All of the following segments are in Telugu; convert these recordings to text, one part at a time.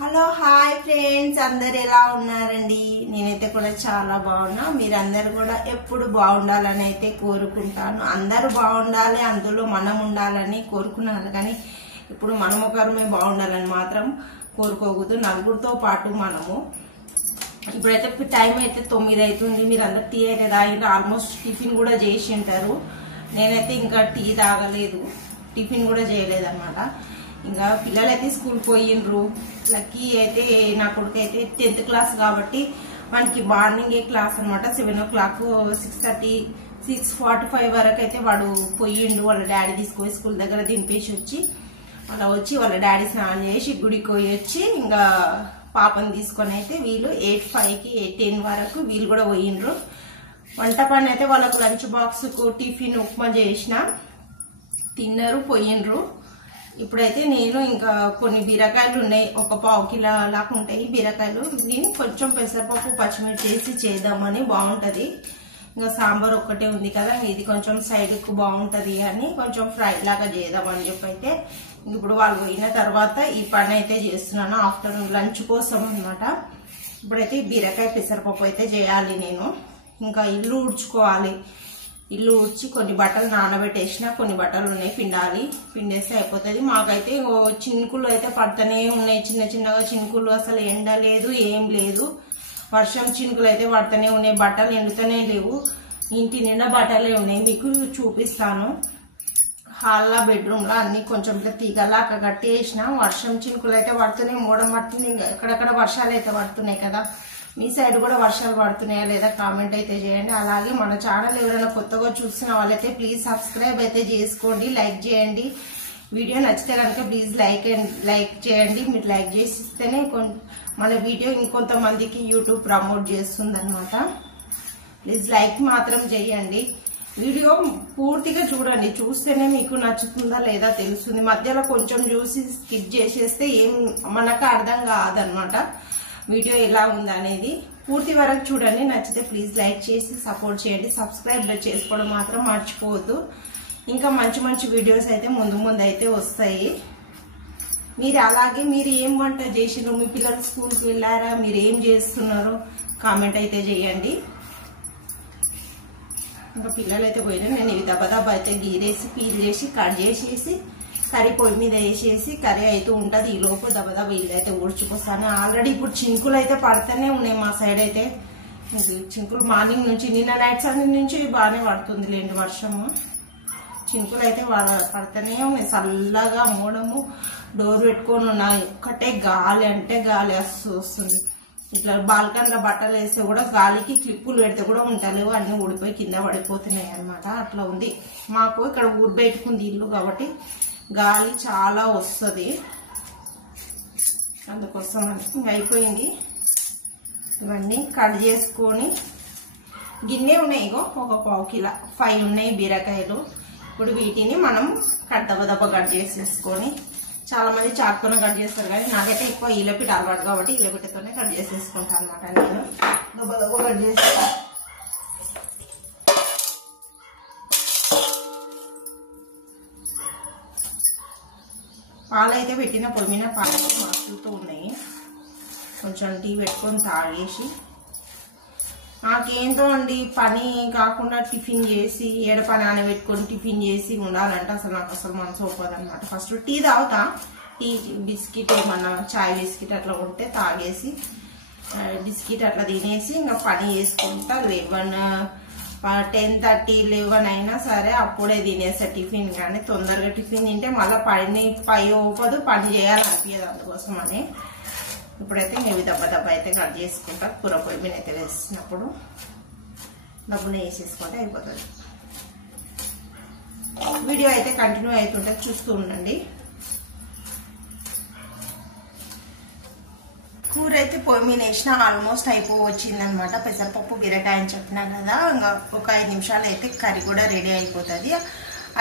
హలో హాయ్ ఫ్రెండ్స్, అందరు ఎలా ఉన్నారండి? నేనైతే కూడా చాలా బాగున్నా. మీరందరూ కూడా ఎప్పుడు బాగుండాలని అయితే కోరుకుంటాను. అందరూ బాగుండాలి, అందులో మనం ఉండాలని కోరుకున్నాను. కానీ ఇప్పుడు మనం ఒకరమే బాగుండాలని మాత్రం కోరుకోకూడదు, నలుగురితో పాటు మనము. ఇప్పుడైతే టైం అయితే 9 అవుతుంది. మీరు అందరు టీ అయితే తాగిండ్రు, ఆల్మోస్ట్ టిఫిన్ కూడా చేసి ఉంటారు. నేనైతే ఇంకా టీ తాగలేదు, టిఫిన్ కూడా చేయలేదు అనమాట. ఇంకా పిల్లలైతే స్కూల్ పోయిండ్రు. లక్కీ అయితే నా కొడుకు అయితే 10th క్లాస్ కాబట్టి మనకి మార్నింగే క్లాస్ అనమాట. 7 o'clock 6:30 6:45 వరకు అయితే వాడు పోయిండు. వాళ్ళ డాడీ తీసుకొని స్కూల్ దగ్గర దింపేసి వచ్చి అలా వచ్చి వాళ్ళ డాడీ స్నానం చేసి గుడికి పోయి వచ్చి ఇంకా పాపని తీసుకొని అయితే వీళ్ళు 8:05కి 8:10 వరకు వీళ్ళు కూడా పోయిండ్రు. వంట పని అయితే వాళ్ళకు లంచ్ బాక్స్ కు టిఫిన్ ఉప్మా చేసిన, తిన్నారు, పోయిండ్రు. ఇప్పుడైతే నేను ఇంకా కొన్ని బీరకాయలు ఉన్నాయి, ఒక 1/4 కిలో లాగా ఉంటాయి బీరకాయలు. నేను కొంచెం పెసరపప్పు పచ్చిమిర్చి చేసి చేద్దామని బాగుంటది. ఇంకా సాంబార్ ఒక్కటే ఉంది కదా, ఇది కొంచెం సైడ్ కు బాగుంటది అని కొంచెం ఫ్రై లాగా చేద్దామని చెప్పి అయితే ఇప్పుడు వాళ్ళు పోయిన తర్వాత ఈ పని అయితే చేస్తున్నాను. ఆఫ్టర్నూన్ లంచ్ కోసం అనమాట. ఇప్పుడైతే బీరకాయ పెసరపప్పు అయితే చేయాలి నేను. ఇంకా ఇల్లు ఊడ్చుకోవాలి. ఇల్లు ఊడ్చి కొన్ని బట్టలు నానబెట్టేసిన, కొన్ని బట్టలు ఉన్నాయి పిండాలి. పిండేస్తే అయిపోతుంది. మాకైతే చినుకులు అయితే పడుతూనే ఉన్నాయి, చిన్న చిన్నగా చినుకులు. అసలు ఎండ లేదు, ఏం లేదు. వర్షం చినుకులు అయితే పడుతూనే ఉన్నాయి, బట్టలు ఎండుతూనే లేవు. ఇంటి నిండా బట్టలే ఉన్నాయి. మీకు చూపిస్తాను. హాల్లో బెడ్రూమ్ లో అన్ని కొంచెం తీగలాక కట్టేసిన. వర్షం చినుకులు అయితే పడుతున్నాయి, మూడం పడుతుంది. ఎక్కడెక్కడ వర్షాలు అయితే పడుతున్నాయి కదా. మీ సైడ్ కూడా వర్షాలు పడుతున్నాయా లేదా కామెంట్ అయితే చేయండి. అలాగే మన ఛానల్ ఎవరైనా కొత్తగా చూసిన వాళ్ళైతే ప్లీజ్ సబ్స్క్రైబ్ అయితే చేసుకోండి, లైక్ చేయండి. వీడియో నచ్చితే కనుక ప్లీజ్ లైక్ చేయండి. మీరు లైక్ చేసిస్తేనే మన వీడియో ఇంకొంతమందికి యూట్యూబ్ ప్రమోట్ చేస్తుంది అనమాట. ప్లీజ్ లైక్ మాత్రం చేయండి. వీడియో పూర్తిగా చూడండి, చూస్తేనే మీకు నచ్చుతుందా లేదా తెలుస్తుంది. మధ్యలో కొంచెం చూసి స్కిప్ చేసేస్తే ఏం మనకు అర్థం కాదనమాట వీడియో ఎలా ఉందా అనేది. పూర్తి వరకు చూడండి, నచ్చితే ప్లీజ్ లైక్ చేసి సపోర్ట్ చేయండి. సబ్స్క్రైబ్ చేసుకోవడం మాత్రం మర్చిపోవద్దు. ఇంకా మంచి మంచి వీడియోస్ అయితే ముందు అయితే వస్తాయి. మీరు అలాగే మీరు ఏం వంట చేసినారు, మీ పిల్లలు స్కూల్కి వెళ్ళారా, మీరు ఏం చేస్తున్నారో కామెంట్ అయితే చేయండి. ఇంకా పిల్లలు అయితే పోయినా నేను ఇవి దెబ్బ అయితే గీరేసి పీల్ చేసి కట్ చేసేసి కర్రీ పొయ్యి మీద వేసేసి కర్రీ అయితే ఉంటుంది. ఈ లోపు దెబ్బ ఇల్లు అయితే ఊడ్చుకొస్తాను. ఆల్రెడీ ఇప్పుడు చినుకులు అయితే పడుతూనే ఉన్నాయి మా సైడ్ అయితే. చినుకులు మార్నింగ్ నుంచి, నిన్న నైట్ సైడ్ నుంచి బాగానే పడుతుంది లేండి వర్షము. చినుకులు అయితే పడుతూనే ఉన్నాయి. చల్లగా మూడము డోర్ పెట్టుకొని ఉన్నాయి. ఒక్కటే గాలి అంటే గాలి వస్తుంది. ఇట్లా బాల్కన్లో బట్టలు వేస్తే కూడా గాలికి క్లిప్పులు పెడితే కూడా ఉంటలేవు, అన్ని ఊడిపోయి కింద పడిపోతున్నాయి అనమాట. అట్లా ఉంది. మాకు ఇక్కడ ఊరు బయటకుంది ఇల్లు కాబట్టి గాలి చాలా వస్తుంది. అందుకోసం అయిపోయింది. ఇవన్నీ కట్ చేసుకొని గిన్నె ఉన్నాయి, ఇగో ఒక 1/4 కిలో 5 ఉన్నాయి బీరకాయలు. ఇప్పుడు వీటిని మనం దెబ్బ కట్ చేసేసుకొని, చాలా మంది చాకుతోనే కట్ చేస్తారు కానీ నాకైతే ఎక్కువ ఇలపిట అలవాటు కాబట్టి ఇలపిటతోనే కట్ చేసేసుకుంటాను అనమాట. నేను దెబ్బ కట్ చేస్తాను. పాలు అయితే పెట్టిన పొయ్యి మీద పాలు అయితే మస్తులుతూ ఉన్నాయి. కొంచెం టీ పెట్టుకొని తాగేసి, నాకేంతో అండి పని కాకుండా టిఫిన్ చేసి పని నానబెట్టుకొని టిఫిన్ చేసి ఉండాలంటే అసలు నాకు అసలు మనసు ఒప్పదు అనమాట. ఫస్ట్ టీ తాగుతా, టీ బిస్కెట్ ఏమన్నా చాయ్ బిస్కెట్ అట్లా ఉంటే తాగేసి బిస్కెట్ అట్లా తినేసి ఇంకా పని చేసుకుంటా. 10:30 11 అయినా సరే అప్పుడే తినేస్తా టిఫిన్. కానీ తొందరగా టిఫిన్ తింటే మళ్ళీ పై ఊపదు, పని చేయాలనిపించదు. అందుకోసం అని ఇప్పుడైతే మేము దెబ్బ అయితే కట్ చేసుకుంటా. కూర పొయ్యి మీద అయితే వేసినప్పుడు డబ్బునే వేసేసుకుంటే అయిపోతుంది. వీడియో అయితే కంటిన్యూ అవుతుంటే చూస్తూ ఉండండి. కూర అయితే పొయ్యి మీద వేసిన ఆల్మోస్ట్ వచ్చింది అనమాట. పెసరపప్పు బీరకాయ అని చెప్పినా కదా, ఇంకా ఒక 5 నిమిషాలు అయితే కర్రీ కూడా రెడీ అయిపోతుంది.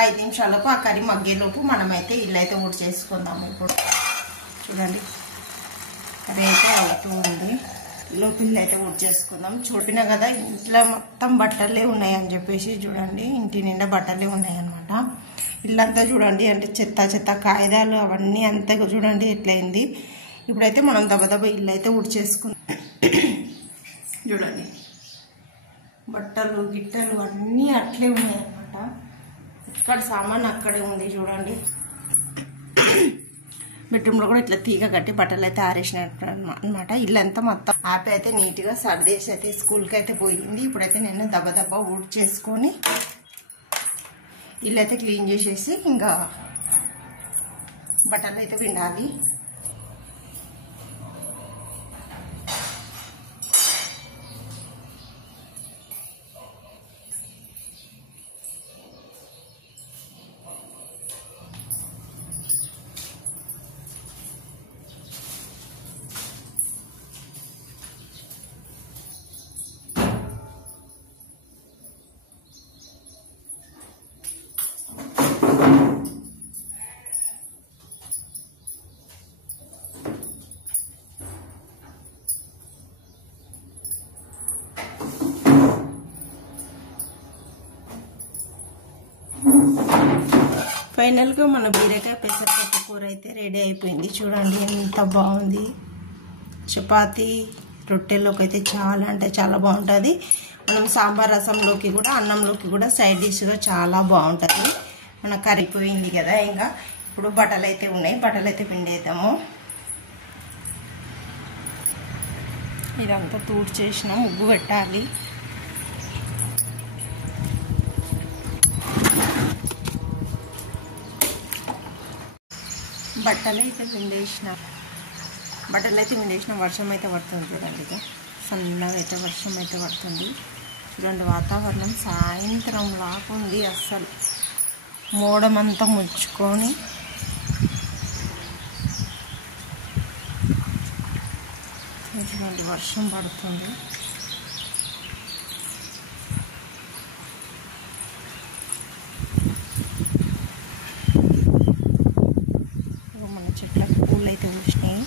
5 నిమిషాలకు ఆ కర్రీ మగ్గేలోపు మనమైతే ఇల్లు అయితే ఊడ్చేసుకుందాము. ఇప్పుడు చూడండి కర్రీ అయితే అవుతూ ఉంది. లోపు ఇల్లు అయితే ఊడ్చేసుకుందాం. చూపినా కదా ఇంట్లో మొత్తం బట్టలే ఉన్నాయని చెప్పేసి చూడండి, ఇంటి నిండా బట్టలే ఉన్నాయి అనమాట. ఇల్లంతా చూడండి అంటే చెత్త కాగితాలు అవన్నీ అంతా చూడండి ఎట్లయింది. ఇప్పుడైతే మనం దబదబ ఇల్లు అయితే ఊడ్చేసుకుందాం. చూడండి బట్టలు గిట్టలు అన్నీ అట్లే ఉన్నాయి అన్నమాట. ఇక్కడ సామాన్ అక్కడే ఉంది చూడండి. బెడ్రూమ్లో కూడా ఇట్లా తీగ కట్టి బట్టలు అయితే ఆరేసినట్టు అనమాట. ఇల్లంతా మొత్తం ఆపి అయితే నీట్గా సర్దేసి అయితే స్కూల్కి అయితే పోయింది. ఇప్పుడైతే నేను దబదబా ఊడ్చేసుకొని ఇల్లు అయితే క్లీన్ చేసేసి ఇంకా బట్టలు అయితే పిండాలి. ఫైనల్గా మన బీరకాయ పెసరపప్పు కూర అయితే రెడీ అయిపోయింది. చూడండి ఎంత బాగుంది. చపాతీ రొట్టెల్లోకి అయితే చాలా అంటే చాలా బాగుంటుంది. మనం సాంబార్ రసంలోకి కూడా అన్నంలోకి కూడా సైడ్ డిష్గా చాలా బాగుంటుంది. మన కర్రీ పోయింది కదా, ఇంకా ఇప్పుడు బట్టలు అయితే ఉన్నాయి. బట్టలు అయితే పిండేద్దాము. ఇదంతా తూడ్చేసినాం, ముగ్గు పెట్టాలి. బట్టలు అయితే పిండేసిన వర్షం అయితే పడుతుంది చూడండి. ఇక సన్నగా అయితే వర్షం అయితే పడుతుంది చూడండి. వాతావరణం సాయంత్రం లాగుంది. అస్సలు మోడమంతా ముచ్చుకొని చూడండి వర్షం పడుతుంది. చెట్లకు పూలు అయితే పూసినాయి.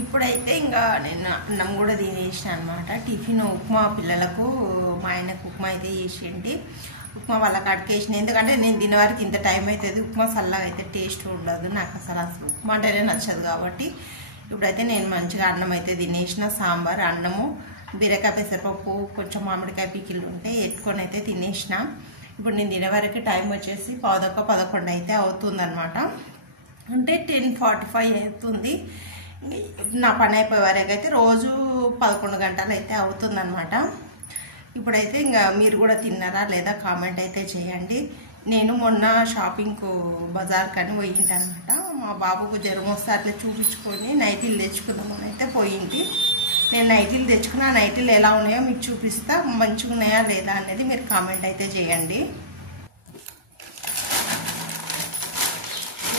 ఇప్పుడైతే ఇంకా నేను అన్నం కూడా తినేసిన అనమాట. టిఫిన్ ఉప్మా పిల్లలకు మా ఆయనకు ఉప్మా అయితే చేసేయండి. ఉప్మా వాళ్ళకి అడికేసిన, ఎందుకంటే నేను తినే వరకు ఇంత టైం అవుతుంది. ఉప్మా చల్లగా అయితే టేస్ట్ ఉండదు నాకు, అసలు ఉప్మా అంటేనే నచ్చదు. కాబట్టి ఇప్పుడైతే నేను మంచిగా అన్నం అయితే తినేసిన. సాంబార్, అన్నము, బీరకాయ పెసరపప్పు, కొంచెం మామిడికాయ పికిలు ఉంటే ఎత్తుకొని అయితే తినేసిన. ఇప్పుడు నేను తినే వరకు టైం వచ్చేసి 10:11 అయితే అవుతుందన్నమాట. అంటే 10:45 అవుతుంది. నా పని అయిపోయే వరకు అయితే రోజు 11 గంటలు అయితే అవుతుందన్నమాట. ఇప్పుడైతే ఇంకా మీరు కూడా తిన్నారా లేదా కామెంట్ అయితే చేయండి. నేను మొన్న షాపింగ్కు బజార్కి అని పోయింటనమాట. మా బాబుకు జ్వరం వస్తే అట్లా చూపించుకొని నైటీలు తెచ్చుకుందామని అయితే పోయింది. నేను నైటీలు తెచ్చుకున్నా. నైటీలు ఎలా ఉన్నాయో మీకు చూపిస్తా. మంచిగా ఉన్నాయా లేదా అనేది మీరు కామెంట్ అయితే చేయండి.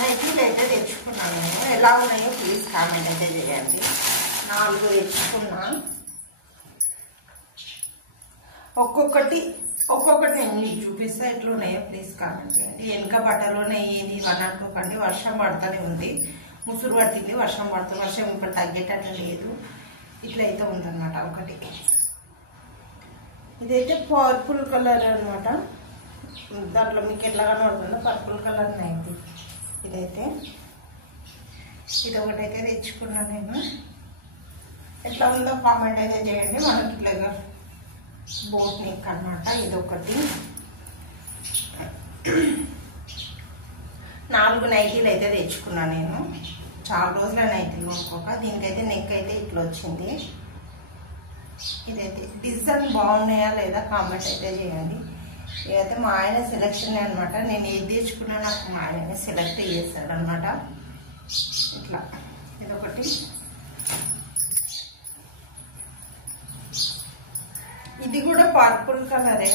నైటీలు అయితే తెచ్చుకున్నాను. ఎలా ఉన్నాయో ప్లీజ్ కామెంట్ అయితే చేయండి. 4 తెచ్చుకున్నా. ఒక్కొక్కటి నేను మీకు చూపిస్తా. ఎట్లా ఉన్నాయో ప్లీజ్ కామెంట్ చేయండి. వెనక బట్టలోనే ఏది అనుకోకండి. వర్షం పడుతూనే ఉంది. ముసురు పట్టింది, వర్షం పడుతుంది. వర్షం ఇప్పుడు తగ్గేటట్లు లేదు. ఇట్లయితే ఉందన్నమాట. ఒకటి ఇదైతే పర్పుల్ కలర్ అనమాట. దాంట్లో మీకు ఎట్లా కనబడుతుందో పర్పుల్ కలర్ నైటీ. ఇదైతే ఇది ఒకటైతే తెచ్చుకున్నాను నేను. ఎట్లా ఉందో కామెంట్ అయితే చేయండి. మనకి ఇట్లాగా బోట్ నెక్ అన్నమాట. ఇదొకటి 4 నైటీలు అయితే తెచ్చుకున్నాను నేను. చాలా రోజుల నైటీలు ఒక్కొక్క. దీనికైతే నెక్ అయితే ఇట్లా వచ్చింది. ఇదైతే డిజైన్ బాగున్నాయా లేదా కామెంట్ అయితే చేయండి. ఇదైతే మా ఆయన సెలెక్షన్ అనమాట. నేను ఏది తెచ్చుకున్నా నాకు మా ఆయన సెలెక్ట్ చేస్తాడు అనమాట. ఇట్లా ఇదొకటి. ఇది కూడా పర్పుల్ కలరే.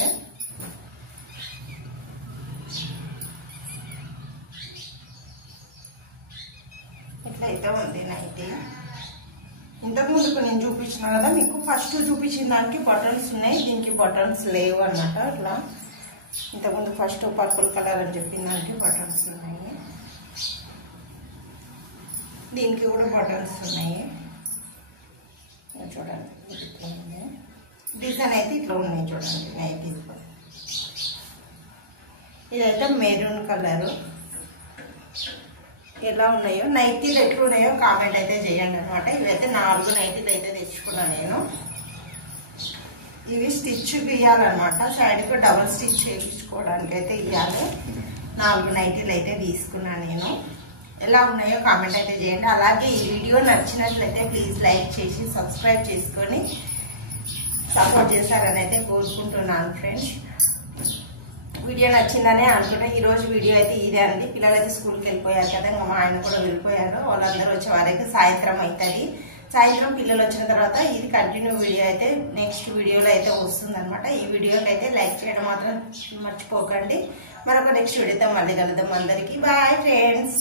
ఇట్లయితే ఉంది నైటీ. ఇంతకుముందుకు నేను చూపించిన కదా మీకు, ఫస్ట్ చూపించిన దానికి బటన్స్ ఉన్నాయి, దీనికి బటన్స్ లేవు అన్నమాట. ఇట్లా ఇంతకుముందు ఫస్ట్ పర్పుల్ కలర్ అని చెప్పిన దానికి బటన్స్ ఉన్నాయి, దీనికి కూడా బటన్స్ ఉన్నాయి. చూడండి డిజైన్ అయితే ఇట్లా ఉన్నాయి చూడండి నైటీ. ఇదైతే మెరూన్ కలరు. ఎలా ఉన్నాయో నైటీలు ఎట్లు ఉన్నాయో కామెంట్ అయితే చేయండి అనమాట. ఇవైతే 4 నైటీలు అయితే తెచ్చుకున్నాను నేను. ఇవి స్టిచ్ ఇవ్వాలన్నమాట. సైడ్కి డబుల్ స్టిచ్ చేయించుకోవడానికి అయితే ఇవ్వాలి. 4 నైటీలు అయితే తీసుకున్నాను నేను. ఎలా ఉన్నాయో కామెంట్ అయితే చేయండి. అలాగే ఈ వీడియో నచ్చినట్లయితే ప్లీజ్ లైక్ చేసి సబ్స్క్రైబ్ చేసుకొని సపోర్ట్ చేస్తారని అయితే కోరుకుంటున్నాను ఫ్రెండ్స్. వీడియో నచ్చిందనే అనుకుంటా. ఈరోజు వీడియో అయితే ఇదే అండి. పిల్లలైతే స్కూల్కి వెళ్ళిపోయారు కదా, మా ఆయన కూడా వెళ్ళిపోయారు. వాళ్ళందరూ వచ్చే వారికి సాయంత్రం అవుతుంది. సాయంత్రం పిల్లలు వచ్చిన తర్వాత ఇది కంటిన్యూ వీడియో అయితే నెక్స్ట్ వీడియోలో అయితే వస్తుంది అనమాట. ఈ వీడియోకి అయితే లైక్ చేయడం మాత్రం మర్చిపోకండి. మరొక నెక్స్ట్ వీడియోతో మళ్ళీ కలుద్దాం. అందరికీ బాయ్ ఫ్రెండ్స్.